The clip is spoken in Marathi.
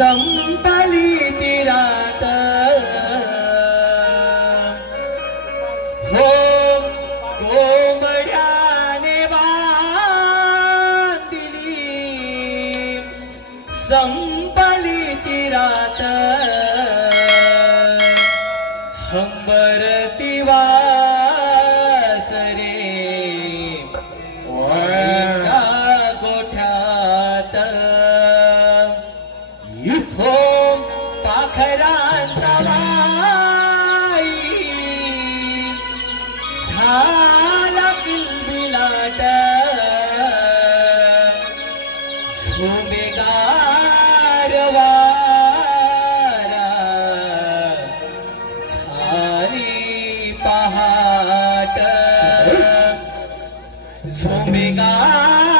संपली ती रात. हो कोंबड्याने बांधिली. संपली ती रात. हंबर तिवास रे Omega.